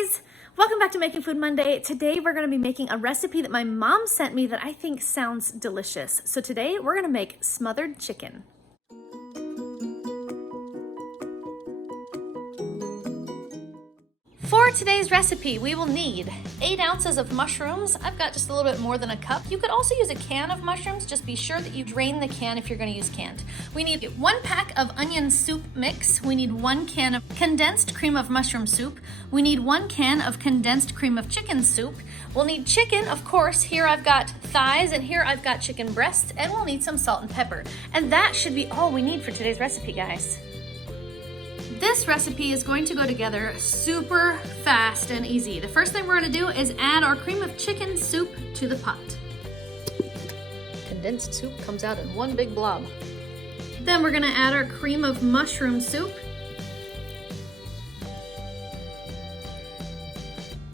guys! Welcome back to Making Food Monday. Today we're going to be making a recipe that my mom sent me that I think sounds delicious. So today we're going to make smothered chicken. For today's recipe, we will need 8 ounces of mushrooms. I've got just a little bit more than a cup. You could also use a can of mushrooms. Just be sure that you drain the can if you're going to use canned. We need 1 pack of onion soup mix. We need 1 can of condensed cream of mushroom soup. We need 1 can of condensed cream of chicken soup. We'll need chicken, of course. Here I've got thighs and here I've got chicken breasts, and we'll need some salt and pepper. And that should be all we need for today's recipe, guys. This recipe is going to go together super fast and easy. The first thing we're going to do is add our cream of chicken soup to the pot. Condensed soup comes out in one big blob. Then we're going to add our cream of mushroom soup.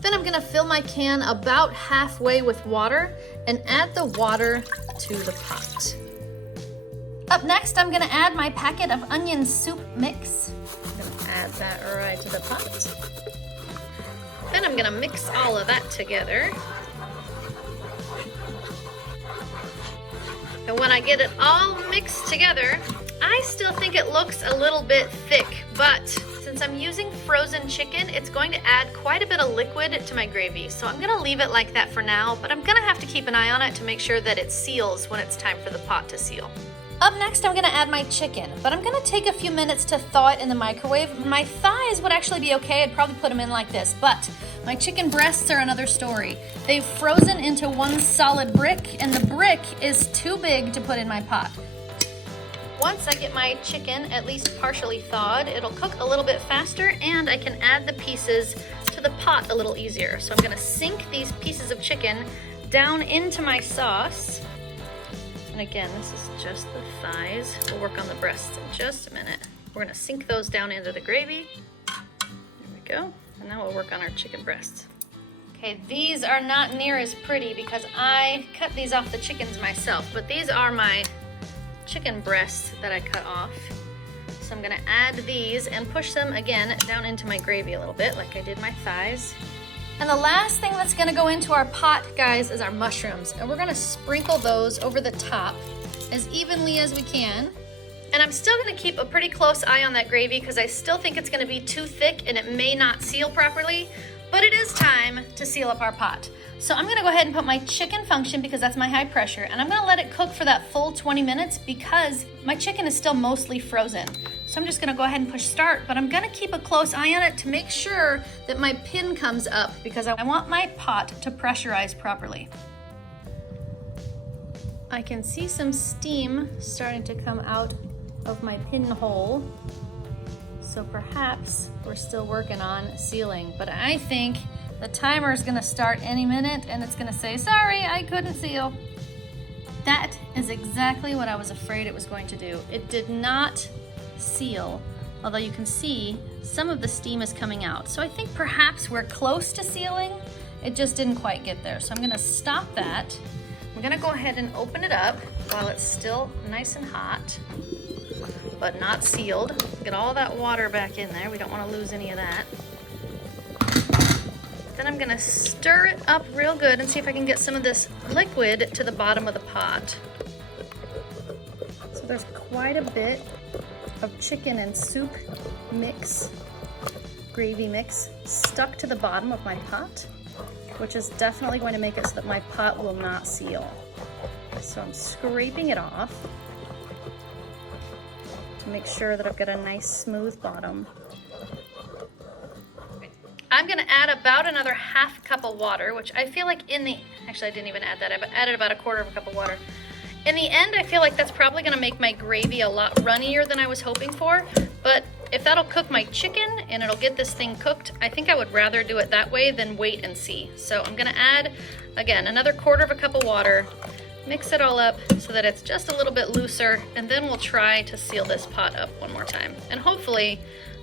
Then I'm going to fill my can about halfway with water and add the water to the pot. Up next, I'm going to add my packet of onion soup mix. Add that right to the pot. Then I'm gonna mix all of that together. And when I get it all mixed together, I still think it looks a little bit thick, but since I'm using frozen chicken, it's going to add quite a bit of liquid to my gravy. So I'm gonna leave it like that for now, but I'm gonna have to keep an eye on it to make sure that it seals when it's time for the pot to seal. Up next, I'm gonna add my chicken, but I'm gonna take a few minutes to thaw it in the microwave. My thighs would actually be okay. I'd probably put them in like this, but my chicken breasts are another story. They've frozen into one solid brick, and the brick is too big to put in my pot. Once I get my chicken at least partially thawed, it'll cook a little bit faster, and I can add the pieces to the pot a little easier. So I'm gonna sink these pieces of chicken down into my sauce. And again, this is just the thighs. We'll work on the breasts in just a minute. We're gonna sink those down into the gravy. There we go. And now we'll work on our chicken breasts. Okay, these are not near as pretty because I cut these off the chickens myself, but these are my chicken breasts that I cut off. So I'm gonna add these and push them again down into my gravy a little bit like I did my thighs. And the last thing that's gonna go into our pot, guys, is our mushrooms. And we're gonna sprinkle those over the top as evenly as we can. And I'm still gonna keep a pretty close eye on that gravy because I still think it's gonna be too thick and it may not seal properly, but it is time to seal up our pot. So I'm gonna go ahead and put my chicken function because that's my high pressure, and I'm gonna let it cook for that full 20 minutes because my chicken is still mostly frozen. So I'm just gonna go ahead and push start, but I'm gonna keep a close eye on it to make sure that my pin comes up because I want my pot to pressurize properly. I can see some steam starting to come out of my pinhole. So perhaps we're still working on sealing, but I think the timer is gonna start any minute and it's gonna say, sorry, I couldn't seal. That is exactly what I was afraid it was going to do. It did not seal, although you can see some of the steam is coming out. So I think perhaps we're close to sealing. It just didn't quite get there. So I'm gonna stop that. I'm gonna go ahead and open it up while it's still nice and hot, but not sealed. Get all that water back in there. We don't wanna lose any of that. Then I'm gonna stir it up real good and see if I can get some of this liquid to the bottom of the pot. So there's quite a bit of chicken and soup mix, gravy mix, stuck to the bottom of my pot, which is definitely going to make it so that my pot will not seal. So I'm scraping it off to make sure that I've got a nice smooth bottom. I'm gonna add about another half cup of water, which I feel like actually I didn't even add that, I added about 1/4 cup of water. In the end, I feel like that's probably gonna make my gravy a lot runnier than I was hoping for, but if that'll cook my chicken and it'll get this thing cooked, I think I would rather do it that way than wait and see. So I'm gonna add, again, another 1/4 cup of water, mix it all up so that it's just a little bit looser, and then we'll try to seal this pot up one more time. And hopefully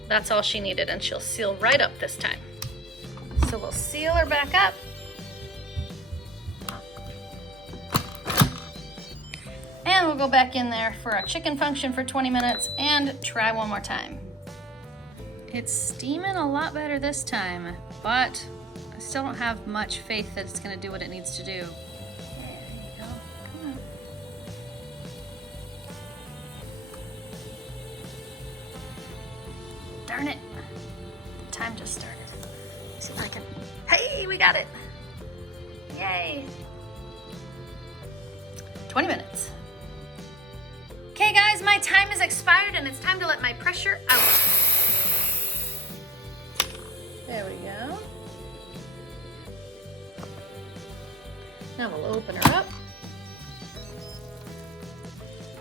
that's all she needed and she'll seal right up this time. So we'll seal her back up. And we'll go back in there for our chicken function for 20 minutes and try one more time. It's steaming a lot better this time, but I still don't have much faith that it's gonna do what it needs to do. There you go, come on. Darn it, the time just started. Let's see if I can, hey, we got it. Yay. 20 minutes. Okay guys, my time is expired and it's time to let my pressure out. There we go. Now we'll open her up.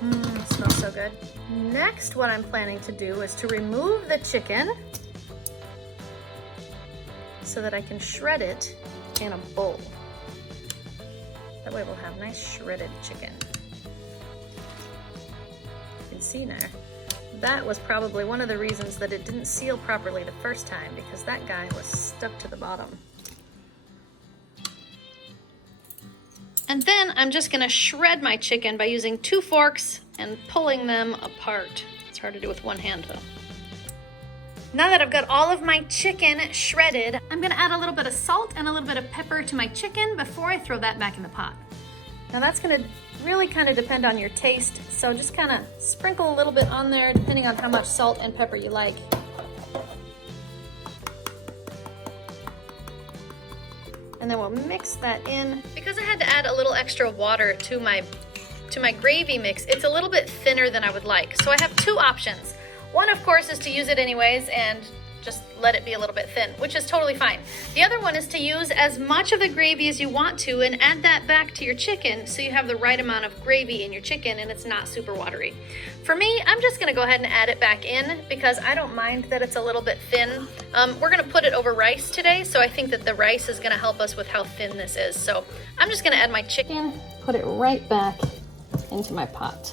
It smells so good. Next, what I'm planning to do is to remove the chicken so that I can shred it in a bowl. That way we'll have nice shredded chicken. You can see now, that was probably one of the reasons that it didn't seal properly the first time, because that guy was stuck to the bottom. And then I'm just gonna shred my chicken by using 2 forks and pulling them apart. It's hard to do with one hand though. Now that I've got all of my chicken shredded, I'm gonna add a little bit of salt and a little bit of pepper to my chicken before I throw that back in the pot. Now that's gonna really kind of depend on your taste, so just kind of sprinkle a little bit on there depending on how much salt and pepper you like. And then we'll mix that in. Because I had to add a little extra water to my gravy mix, it's a little bit thinner than I would like. So I have 2 options. One, of course, is to use it anyways and just let it be a little bit thin, which is totally fine. The other one is to use as much of the gravy as you want to and add that back to your chicken so you have the right amount of gravy in your chicken and it's not super watery. For me, I'm just gonna go ahead and add it back in because I don't mind that it's a little bit thin. We're gonna put it over rice today, so I think that the rice is gonna help us with how thin this is. So I'm just gonna add my chicken, put it right back into my pot.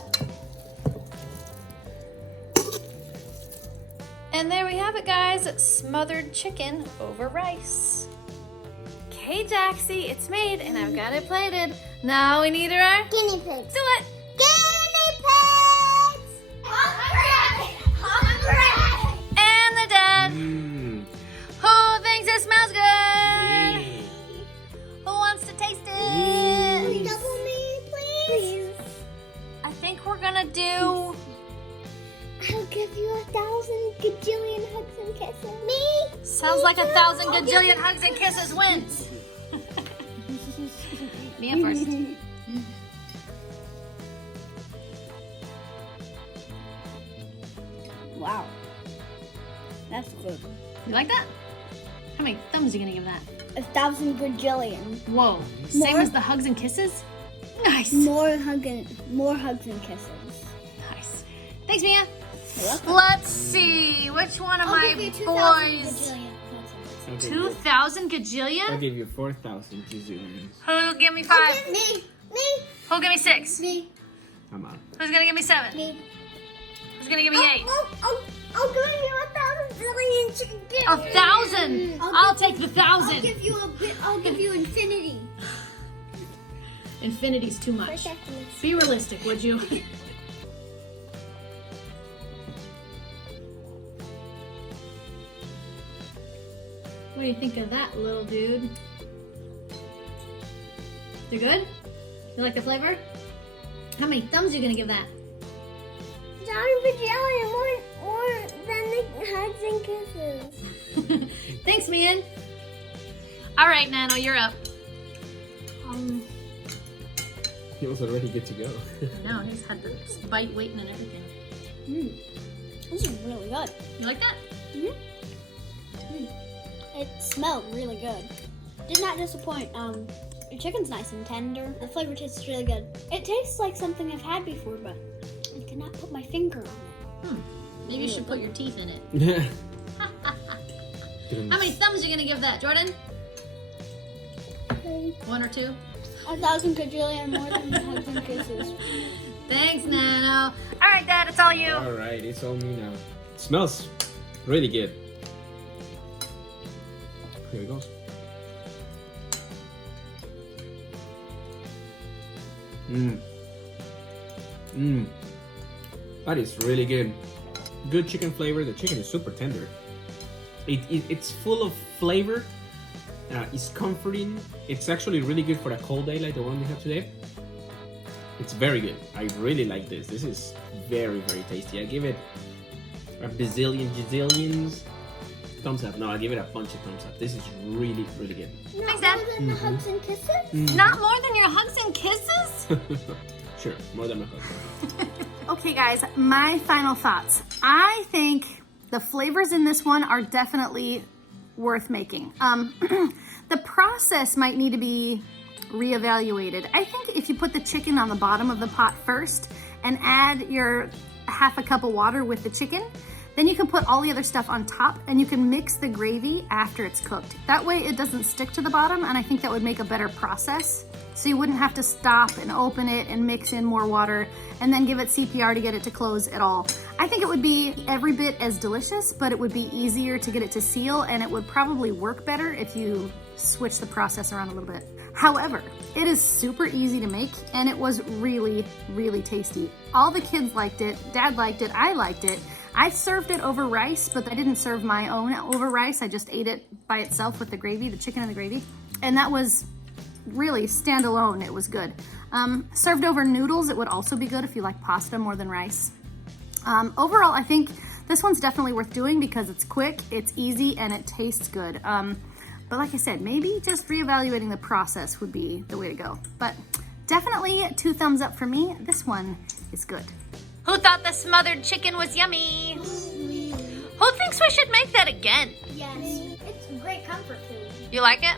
And there we have it, guys. Smothered chicken over rice. Okay, Jaxie, it's made and I've got it plated. Now we need our guinea pigs. Do it. Guinea pigs! Hungry! Hungry! And they're done. Who thinks it smells good? Who wants to taste it? Double me, please. I think we're gonna do... I'll give you 1,000 gajillion hugs and kisses. Me? Sounds like 1,000 gajillion hugs and kisses wins. Mia first. Wow. That's good. You like that? How many thumbs are you gonna give that? 1,000 gajillion. Whoa. Same as the hugs and kisses? Nice. More hugs and kisses. Nice. Thanks, Mia. Welcome. Let's see. Which one of my boys? 2,000 gajillion? I'll give you 4,000 gazillions. Who'll give me 5? Me. Who'll give me 6? Me. Come on. Who's gonna give me 7? Me. Who's gonna give me 8? I'll give you 1,000 billion chicken. 1,000. I'll take the 1,000. I'll give you a bit. I'll give you infinity. Infinity's too much. Be realistic, would you? What do you think of that, little dude? They're good? You like the flavor? How many thumbs are you gonna give that? 1,000 bajillion more than the hugs and kisses. Thanks, man. All right, Nano, you're up. He was already good to go. No, he's had the bite waiting and everything. This is really good. You like that? It smelled really good. Did not disappoint. Your chicken's nice and tender. The flavor tastes really good. It tastes like something I've had before, but I cannot put my finger on it. Maybe you should put your teeth in it. Yeah. How many thumbs are you gonna give that, Jordan? 1 or 2? 1,000 gajillion more than the hugs and kisses. Thanks, Nano. All right, Dad, it's all you. All right, it's all me now. It smells really good. Here it goes. That is really good. Good chicken flavor. The chicken is super tender. It's full of flavor. It's comforting. It's actually really good for a cold day like the one we have today. It's very good. I really like this. This is very, very tasty. I give it a bazillion gazillions thumbs up. No, I give it a bunch of thumbs up. This is really, really good. Thanks, Dad. More than the hugs and kisses? Not more than your hugs and kisses? Sure, more than my husband. Okay guys, my final thoughts. I think the flavors in this one are definitely worth making. The process might need to be reevaluated. I think if you put the chicken on the bottom of the pot first and add your half a cup of water with the chicken, then you can put all the other stuff on top and you can mix the gravy after it's cooked. That way it doesn't stick to the bottom, and I think that would make a better process. So you wouldn't have to stop and open it and mix in more water and then give it CPR to get it to close at all. I think it would be every bit as delicious, but it would be easier to get it to seal, and it would probably work better if you switch the process around a little bit. However, it is super easy to make, and it was really, really tasty. All the kids liked it, Dad liked it, I liked it. I served it over rice, but I didn't serve my own over rice. I just ate it by itself with the gravy, the chicken and the gravy. And that was really standalone, it was good. Served over noodles, it would also be good if you like pasta more than rice. Overall, I think this one's definitely worth doing because it's quick, it's easy, and it tastes good. But like I said, maybe just reevaluating the process would be the way to go. But definitely 2 thumbs up for me. This one is good. Who thought the smothered chicken was yummy? Who thinks we should make that again? Yes. It's great comfort food. You like it?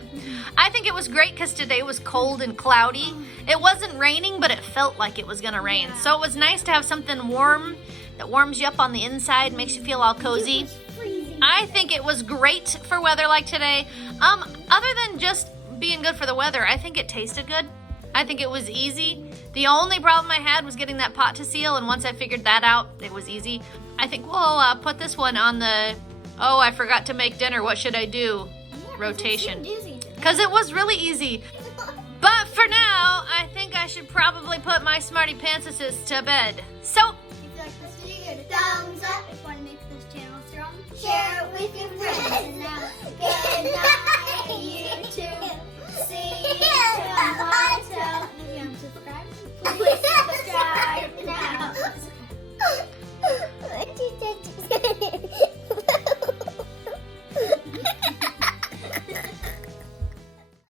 I think it was great because today was cold and cloudy. It wasn't raining, but it felt like it was gonna rain. So it was nice to have something warm that warms you up on the inside, makes you feel all cozy. I think it was great for weather like today. Other than just being good for the weather, I think it tasted good. I think it was easy. The only problem I had was getting that pot to seal, and once I figured that out, it was easy. I think we'll put this one on the, oh, I forgot to make dinner, what should I do? Rotation. Because it was really easy. But for now, I think I should probably put my Smartypants to bed. So, If you like this video, give it a thumbs up. If you want to make this channel strong, share it with your friends. And now, good night, YouTube. See you tomorrow. If you haven't subscribed, please